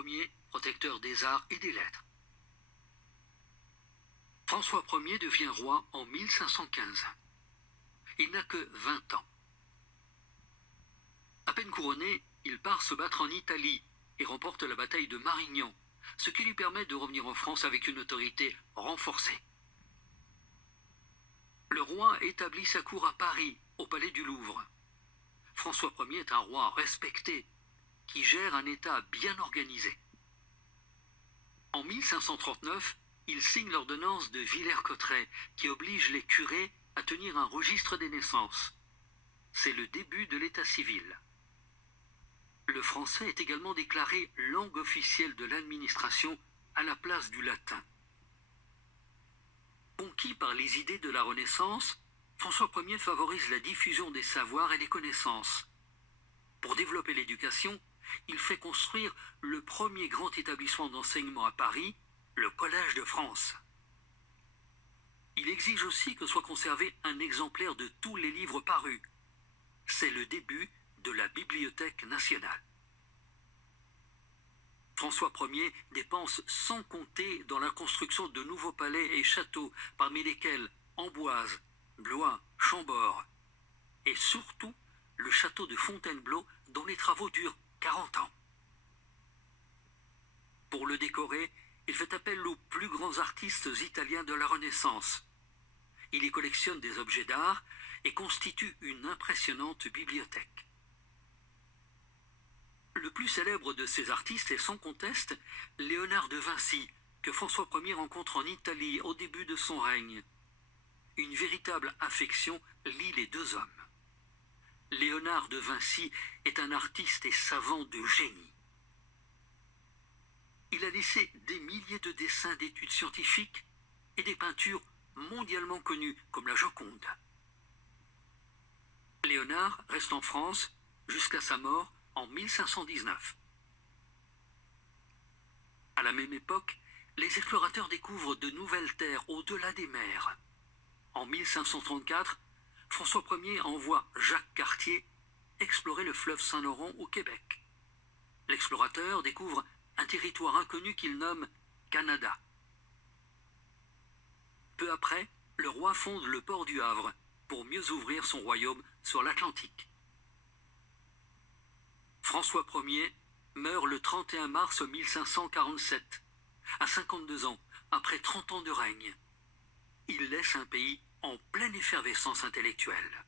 Ier, protecteur des arts et des lettres. François Ier devient roi en 1515. Il n'a que 20 ans. À peine couronné, il part se battre en Italie et remporte la bataille de Marignan, ce qui lui permet de revenir en France avec une autorité renforcée. Le roi établit sa cour à Paris, au palais du Louvre. François Ier est un roi respecté, qui gère un État bien organisé. En 1539, il signe l'ordonnance de Villers-Cotterêts, qui oblige les curés à tenir un registre des naissances. C'est le début de l'état civil. Le français est également déclaré langue officielle de l'administration à la place du latin. Conquis par les idées de la Renaissance, François Ier favorise la diffusion des savoirs et des connaissances. Pour développer l'éducation, il fait construire le premier grand établissement d'enseignement à Paris, le Collège de France. Il exige aussi que soit conservé un exemplaire de tous les livres parus. C'est le début de la Bibliothèque nationale. François Ier dépense sans compter dans la construction de nouveaux palais et châteaux, parmi lesquels Amboise, Blois, Chambord, et surtout le château de Fontainebleau, dont les travaux durent 40 ans. Pour le décorer, il fait appel aux plus grands artistes italiens de la Renaissance. Il y collectionne des objets d'art et constitue une impressionnante bibliothèque. Le plus célèbre de ces artistes est sans conteste Léonard de Vinci, que François Ier rencontre en Italie au début de son règne. Une véritable affection lie les deux hommes. Léonard de Vinci est un artiste et savant de génie. Il a laissé des milliers de dessins d'études scientifiques et des peintures mondialement connues comme la Joconde. Léonard reste en France jusqu'à sa mort en 1519. À la même époque, les explorateurs découvrent de nouvelles terres au-delà des mers. En 1534, François Ier envoie Jacques Cartier explorer le fleuve Saint-Laurent au Québec. L'explorateur découvre un territoire inconnu qu'il nomme Canada. Peu après, le roi fonde le port du Havre pour mieux ouvrir son royaume sur l'Atlantique. François Ier meurt le 31 mars 1547, à 52 ans, après 30 ans de règne. Il laisse un pays en pleine effervescence intellectuelle.